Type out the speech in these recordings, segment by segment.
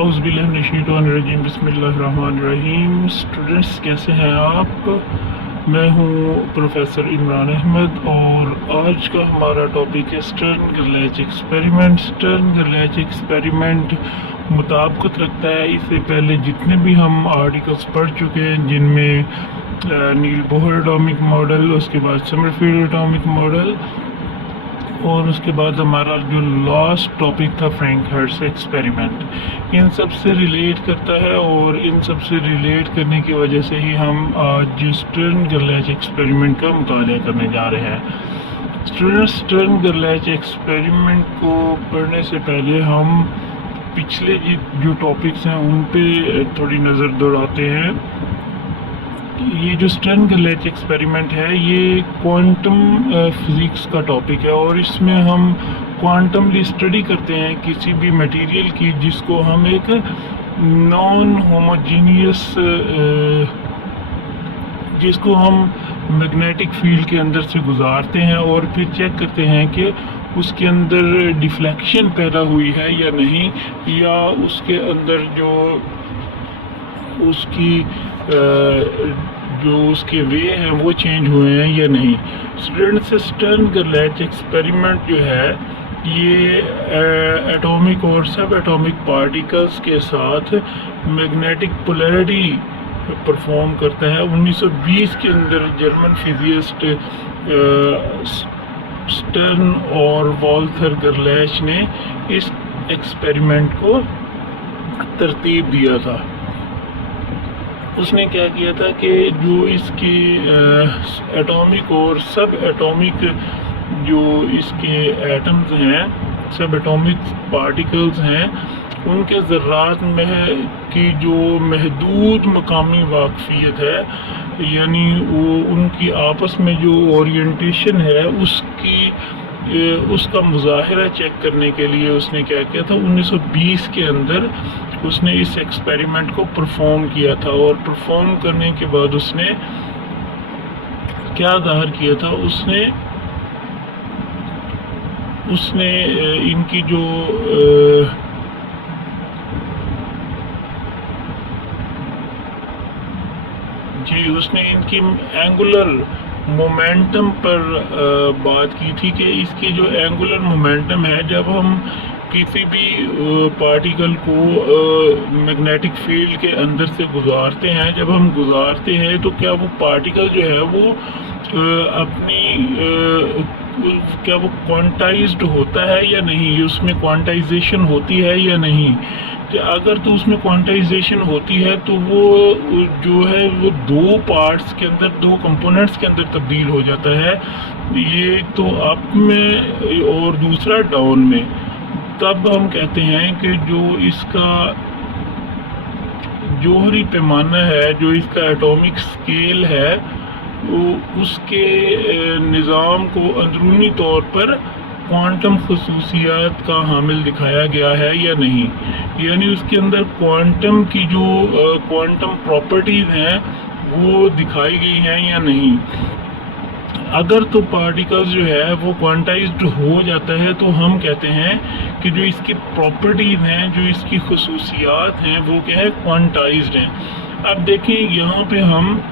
औज़ुबिल्लाहिमिनश्शैतानिर्रजीम बिस्मिल्लाहिर्रहमानिर्रहीम। स्टूडेंट्स कैसे हैं आप? मैं हूं प्रोफेसर इमरान अहमद और आज का हमारा टॉपिक है स्टर्न गरलैच एक्सपेरिमेंट। स्टर्न गरलैच एक्सपेरिमेंट मुताबिकत रखता है इससे पहले जितने भी हम आर्टिकल्स पढ़ चुके हैं, जिनमें नील बोहर एटॉमिक मॉडल, उसके बाद समरफील्ड एटॉमिक मॉडल और उसके बाद हमारा जो लास्ट टॉपिक था फ्रैंक हर्ट्ज एक्सपेरिमेंट, इन सब से रिलेट करता है और इन सब से रिलेट करने की वजह से ही हम आज स्टर्न गरलैच एक्सपेरिमेंट का मुताला करने जा रहे हैं। स्टूडेंट्स, स्टर्न गरलैच एक्सपेरिमेंट को पढ़ने से पहले हम पिछले जो टॉपिक्स हैं उन पे थोड़ी नज़र दौड़ाते हैं। ये जो स्टर्न गरलैच एक्सपेरिमेंट है ये क्वांटम फिज़िक्स का टॉपिक है और इसमें हम क्वांटमली स्टडी करते हैं किसी भी मटेरियल की जिसको हम एक नॉन होमोजीनियस जिसको हम मैग्नेटिक फील्ड के अंदर से गुजारते हैं और फिर चेक करते हैं कि उसके अंदर डिफ्लेक्शन पैदा हुई है या नहीं, या उसके अंदर जो उसके वे हैं वो चेंज हुए हैं या नहीं। स्टूडेंट्स, स्टर्न गरलैच एक्सपेरिमेंट जो है ये एटॉमिक और सब एटॉमिक पार्टिकल्स के साथ मैग्नेटिक पोलैरिटी परफॉर्म करता है। 1920 के अंदर जर्मन फिजिस्ट स्टर्न और वॉल्थर गरलैच ने इस एक्सपेरिमेंट को तरतीब दिया था। उसने क्या किया था कि जो इसके एटॉमिक और सब एटॉमिक जो इसके एटम्स हैं, सब एटॉमिक पार्टिकल्स हैं, उनके ज़र्रात में की जो महदूद मकामी वाक़फ़ियत है, यानी वो उनकी आपस में जो ओरिएंटेशन है उसका मुज़ाहिरा चेक करने के लिए उसने क्या किया था, 1920 के अंदर उसने इस एक्सपेरिमेंट को परफॉर्म किया था। और परफॉर्म करने के बाद उसने क्या ज़ाहिर किया था, उसने इनकी जो उसने इनकी एंगुलर मोमेंटम पर बात की थी कि इसकी जो एंगुलर मोमेंटम है, जब हम किसी भी पार्टिकल को मैग्नेटिक फील्ड के अंदर से गुजारते हैं, जब हम गुजारते हैं तो क्या वो पार्टिकल जो है वो क्या वो क्वांटाइज्ड होता है या नहीं, उसमें क्वांटाइजेशन होती है या नहीं। कि अगर तो उसमें क्वांटाइजेशन होती है तो वो जो है वो दो पार्ट्स के अंदर, दो कंपोनेंट्स के अंदर तब्दील हो जाता है, ये तो अप में और दूसरा डाउन में। तब हम कहते हैं कि जो इसका जोहरी पैमाना है, जो इसका एटॉमिक स्केल है, वो उसके निज़ाम को अंदरूनी तौर पर क्वांटम खसूसियात का हामिल दिखाया गया है या नहीं, यानी उसके अंदर क्वांटम की जो क्वांटम प्रॉपर्टीज़ हैं वो दिखाई गई हैं या नहीं। अगर तो पार्टिकल्स जो है वो क्वांटाइज्ड हो जाता है तो हम कहते हैं कि जो इसकी प्रॉपर्टीज़ हैं, जो इसकी खसूसियात हैं, वो क्या है, क्वांटाइज्ड हैं। अब देखें, यहाँ पे हम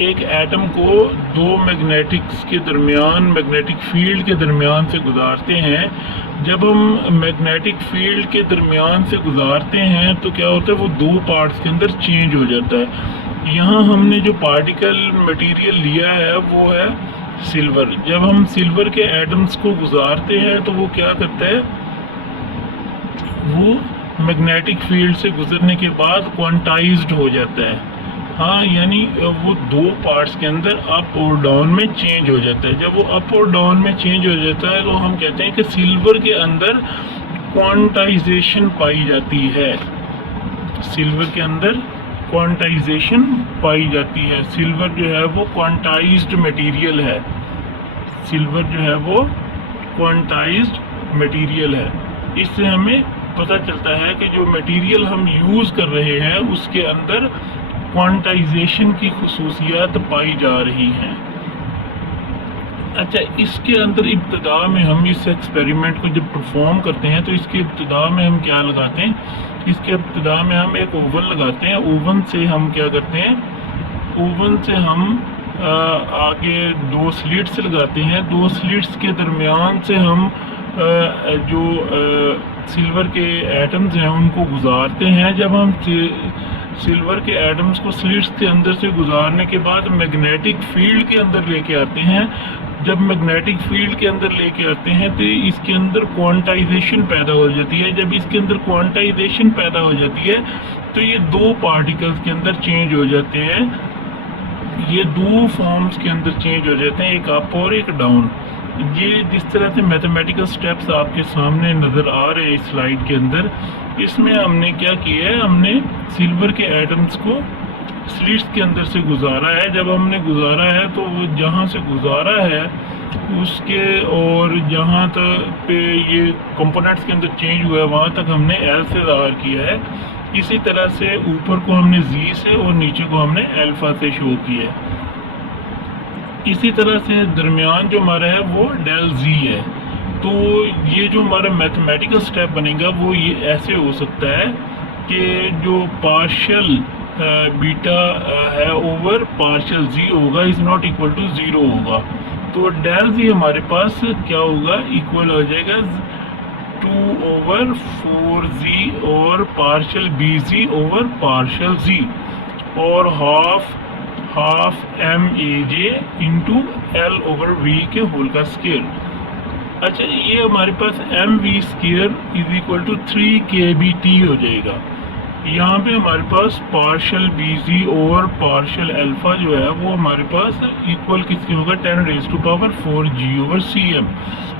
एक एटम को दो मैग्नेटिक्स के दरमियान, मैग्नेटिक फील्ड के दरमियान से गुजारते हैं। जब हम मैग्नेटिक फील्ड के दरमियान से गुजारते हैं तो क्या होता है, वो दो पार्ट्स के अंदर चेंज हो जाता है। यहाँ हमने जो पार्टिकल मटेरियल लिया है वो है सिल्वर। जब हम सिल्वर के एटम्स को गुजारते हैं तो वो क्या करता है, वो मैग्नेटिक फील्ड से गुजरने के बाद क्वांटाइज्ड हो जाता है। हाँ, यानी वो दो पार्ट्स के अंदर अप और डाउन में चेंज हो जाता है। जब वो अप और डाउन में चेंज हो जाता है तो हम कहते हैं कि सिल्वर के अंदर क्वांटाइजेशन पाई जाती है। सिल्वर के अंदर क्वांटाइजेशन पाई जाती है। सिल्वर जो है वो क्वांटाइज्ड मटेरियल है। सिल्वर जो है वो क्वांटाइज्ड मटेरियल है। इससे हमें पता चलता है कि जो मटेरियल हम यूज़ कर रहे हैं उसके अंदर क्वांटाइजेशन की खसूसियात पाई जा रही हैं। अच्छा, इसके अंदर इब्तिदा में हम इस एक्सपेरिमेंट को जब परफॉर्म करते हैं तो इसके इब्तिदा में हम क्या लगाते हैं اس کے ابتدا میں ہم ایک اوون لگاتے ہیں. اوون سے ہم کیا کرتے ہیں, اوون سے ہم آگے 2 سلٹس لگاتے ہیں. 2 سلٹس کے درمیان سے ہم جو سلور کے ایٹمز ہیں ان کو گزارتے ہیں. جب ہم سلور کے ایٹمز کو سلٹس کے اندر سے گزارنے کے بعد میگنیٹک فیلڈ کے اندر لے کے آتے ہیں. جب میگنیٹک فیلڈ کے اندر لے کے آتے ہیں تو اس کے اندر کوانٹائزیشن پیدا ہو جاتی ہے. جب اس کے اندر کوانٹائزیشن پیدا ہو جاتی ہے تو یہ 2 پارٹیکلز کے اندر چینج ہو جاتے ہیں. یہ 2 فارمز کے اندر چینج ہو جاتے ہیں, ایک اپ اور ایک ڈاؤن. یہ جس طرح سے میتھمیٹیکل سٹیپس آپ کے سامنے نظر آ رہے ہیں اس سلائیڈ کے اندر, اس میں ہم نے کیا کیا ہے, ہم نے سلور کے ایٹمز کو سلٹس کے اندر سے گزارا ہے. جب ہم نے گزارا ہے تو وہ جہاں سے گزارا ہے اس کے اور جہاں تک پہ یہ کمپوننٹس کے اندر چینج ہوا ہے وہاں تک ہم نے ایل سے ظاہر کیا ہے. اسی طرح سے اوپر کو ہم نے زی سے اور نیچے کو ہم نے الفا سے شو کیا ہے. اسی طرح سے درمیان جو ہمارا ہے وہ ڈیل زی ہے. تو یہ جو ہمارا میتھمیٹیکل سٹیپ بنے گا وہ یہ ایسے ہو سکتا ہے کہ جو پارشل بیٹا ہے اوور پارشل زی ہوگا از ناٹ ایکول ٹو 0 ہوگا. تو ڈیل زی ہمارے پاس کیا ہوگا, ایکول ہو جائے گا 2/4z اور partial B Z over partial Z اور half M A J into L over V K whole کا اسکیئر. اچھا, یہ ہمارے پاس M V square is equal to 3kBT ہو جائے گا. یہاں پہ ہمارے پاس پارشل بی زی اور پارشل الفا جو ہے وہ ہمارے پاس ایکول کس کے ہوگا 10⁴ g اوور سی ایم.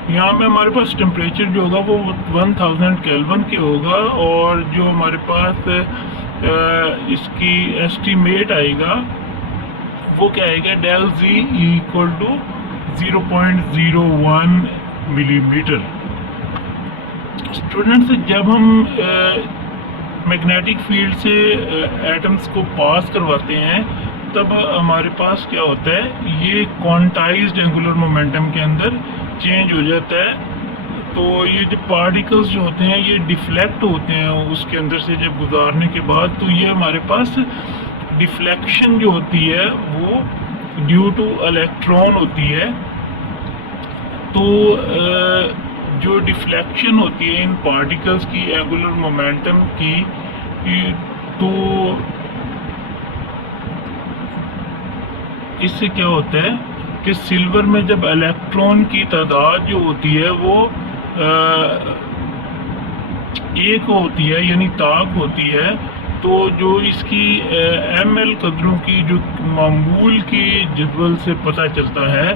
یہاں پہ ہمارے پاس ٹیمپریچر جو ہوگا وہ 1000 کیلون کے ہوگا اور جو ہمارے پاس اس کی ایسٹیمیٹ آئے گا وہ کیا آئے گا, ڈیل زی ایکول ٹو 0.01 ملی میٹر. اسٹوڈنٹس, جب ہم میگنیٹک فیلڈ سے ایٹمز کو پاس کرواتے ہیں تب ہمارے پاس کیا ہوتا ہے, یہ کوانٹائزڈ اینگولر مومنٹم کے اندر چینج ہو جاتا ہے. تو یہ جو پارٹیکلز جو ہوتے ہیں یہ ڈیفلیکٹ ہوتے ہیں اس کے اندر سے جب گزارنے کے بعد, تو یہ ہمارے پاس ڈیفلیکشن جو ہوتی ہے وہ ڈیو ٹو الیکٹران ہوتی ہے. تو جو ڈیفلیکشن ہوتی ہے ان پارٹیکلز کی اینگولر مومنٹم کی, تو اس سے کیا ہوتا ہے کہ سلور میں جب الیکٹران کی تعداد جو ہوتی ہے وہ ایک ہوتی ہے یعنی طاق ہوتی ہے, تو جو اس کی ایم ایل قدروں کی جو معمول کی جدول سے پتہ چلتا ہے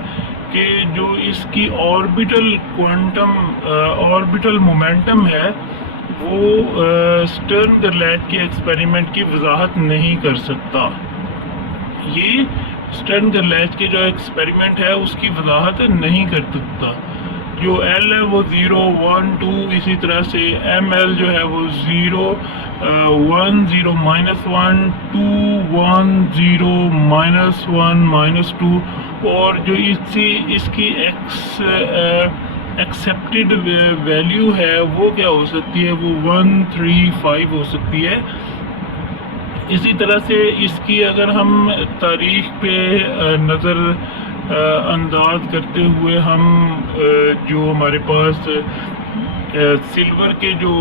کہ جو اس کی آربیٹل مومنٹم ہے وہ سٹرن گرلیچ کے ایکسپیریمنٹ کی وضاحت نہیں کر سکتا. یہ سٹرن گرلیچ کے جو ایکسپیریمنٹ ہے اس کی وضاحت نہیں کر سکتا. جو ایل ہے وہ 0 1 2, اسی طرح سے ایم ایل جو ہے وہ 0 1 0 -1 2 1 0 -1 -2, اور جو اس کی ایکسیپٹڈ ویلیو ہے وہ کیا ہو سکتی ہے, وہ 1 3 5 ہو سکتی ہے. اسی طرح سے اس کی اگر ہم تاریخ پہ نظر انداز کرتے ہوئے ہم جو ہمارے پاس سلور کے جو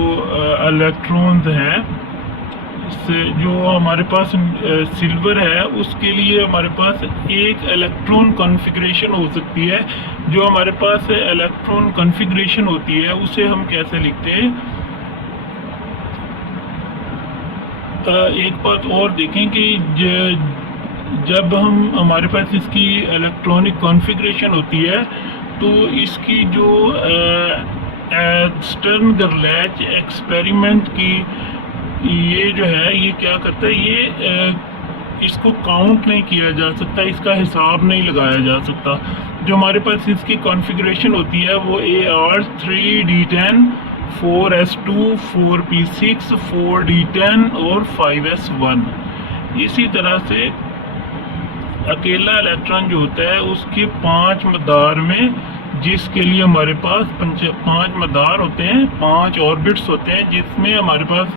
الیکٹرونز ہیں, جو ہمارے پاس سلور ہے اس کے لیے ہمارے پاس ایک الیکٹران کنفیگریشن ہو سکتی ہے. جو ہمارے پاس الیکٹران کنفیگریشن ہوتی ہے اسے ہم کیسے لکھتے ہیں. ایک بات اور دیکھیں کہ جب ہمارے پاس اس کی الیکٹرانک کنفیگریشن ہوتی ہے تو اس کی جو سٹرن گرلیچ ایکسپیریمنٹ کی یہ جو ہے یہ کیا کرتا ہے, یہ اس کو کاؤنٹ نہیں کیا جا سکتا, اس کا حساب نہیں لگایا جا سکتا. جو ہمارے پاس اس کی کنفیگریشن ہوتی ہے وہ AR 3D10 4S2 4P6 4D10 اور 5S1. اسی طرح سے اکیلا الیکٹران جو ہوتا ہے اس کے 5 مدار میں, جس کے لیے ہمارے پاس 5 مدار ہوتے ہیں, 5 آربٹس ہوتے ہیں, جس میں ہمارے پاس